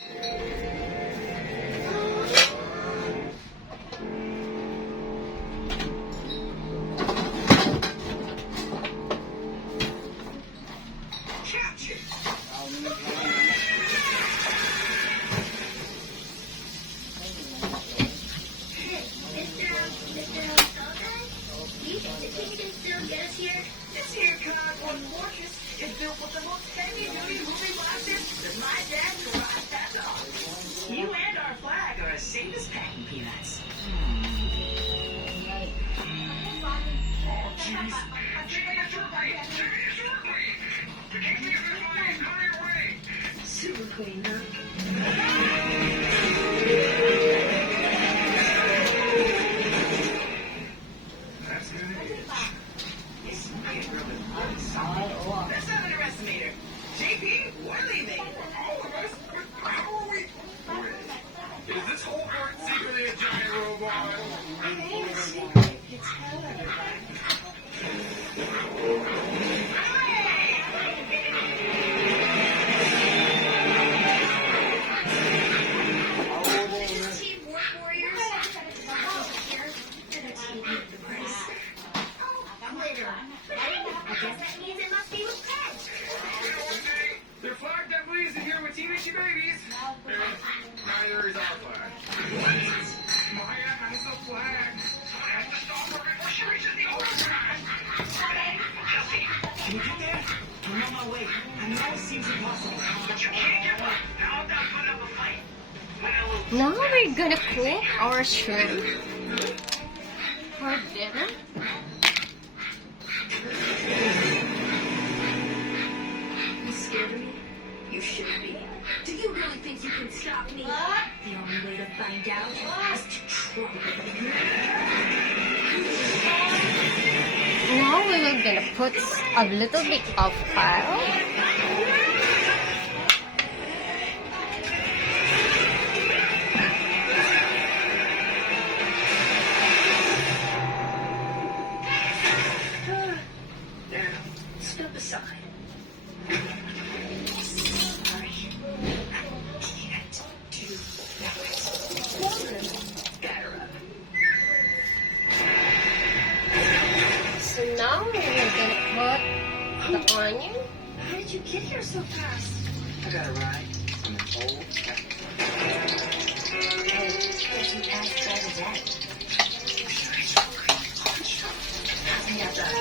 You and our flag are as safe as packing peanuts. Oh, jeez. Give me a shortwave! Give me a shortwave! The king is coming your way! Super Queen, huh? That's good. Yes, you can't rub it. Let's not underestimate her. JP, we're leaving. All of us? But how are we? Wait, is this whole part secretly a giant robot? It ain't a secret. You tell everybody. Team Work Warriors. Here, and a team with the price. Glitter. I guess that means it must be with Peg. Their flag definitely isn't here with Team Itchy Babies. And neither is our flag. What? Maya has the flag. I have to stop her before she reaches the overdrive. Jesse, Can you get there? I'm on my way. I know it seems impossible. but you can't give up. How about putting up a fight? Now we're gonna cook our shrimp for dinner. You scared of me? You should be. Do you really think you can stop me? The only way to find out is to try. Now we're gonna put a little bit of oil. Now, step aside. Sorry. Can't do that. Better up. So now we're gonna put the onion. How did you get here so fast? I got a ride from an old captain. Did you ask better that? Pass me out that.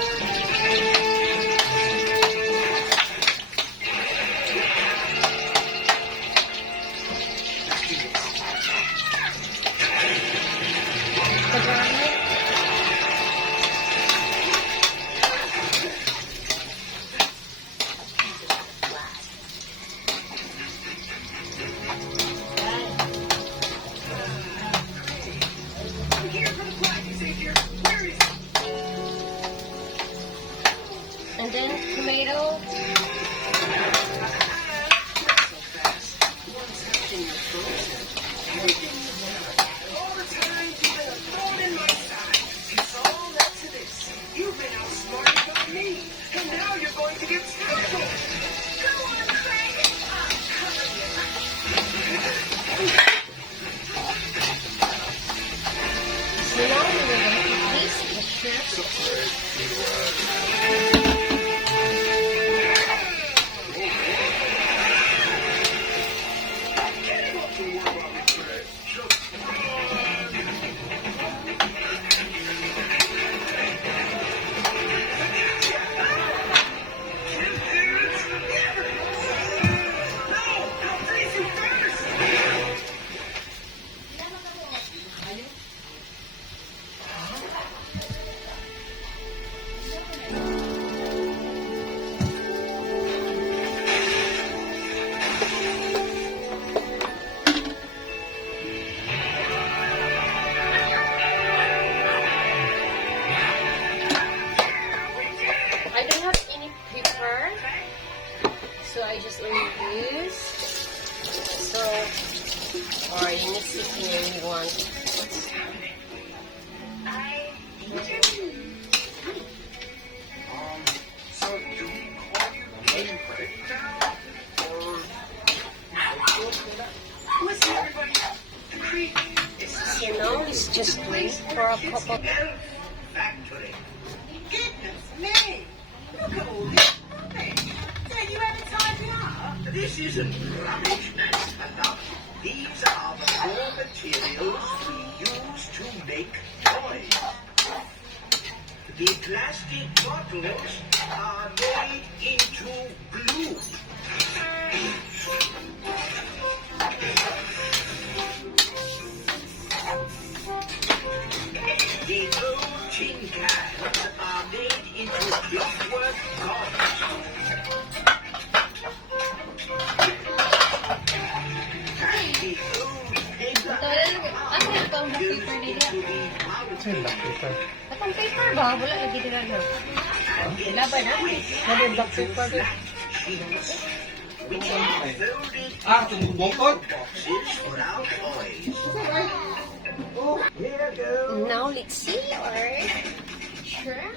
The garlic. I'm here for the flag, Xavier. Where is it? And then tomato. So fast. What's happening with frozen? Everything you want. All the time you've been a thorn in my side. It's all led to this. You've been outsmarted by me. And now you're going to get startled. Go on, Craig. So now we're gonna place the shrimp. Don't worry about me, Fred. Just run. I don't have any pepper, so I just only use. So, or you mix it when you want. So do we call you King Freddy now? Or... everybody. The creek is So now let's just wait for a couple. Elf Factory. Goodness me! Look at all this rubbish. Don't you ever tidy up? This isn't rubbish that's enough. These are the raw materials we use to make toys. The plastic bottles are made into glue. The old tin cans are made into clockwork gods. And the old paper Ano ito ang goes paper nila? into the mountain. Atong paper ba? Wala lagi nila na. Wala ba na? Wala black paper din. Sheets, which are folded Tumugbongkod? boxes for our toys. Here goes. Now let's see or sure.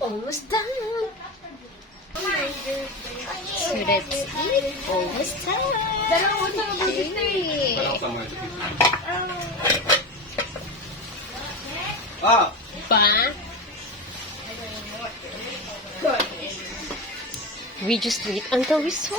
Almost done. So that's it. Almost done. Okay. Ah! Pa? We just wait until we saw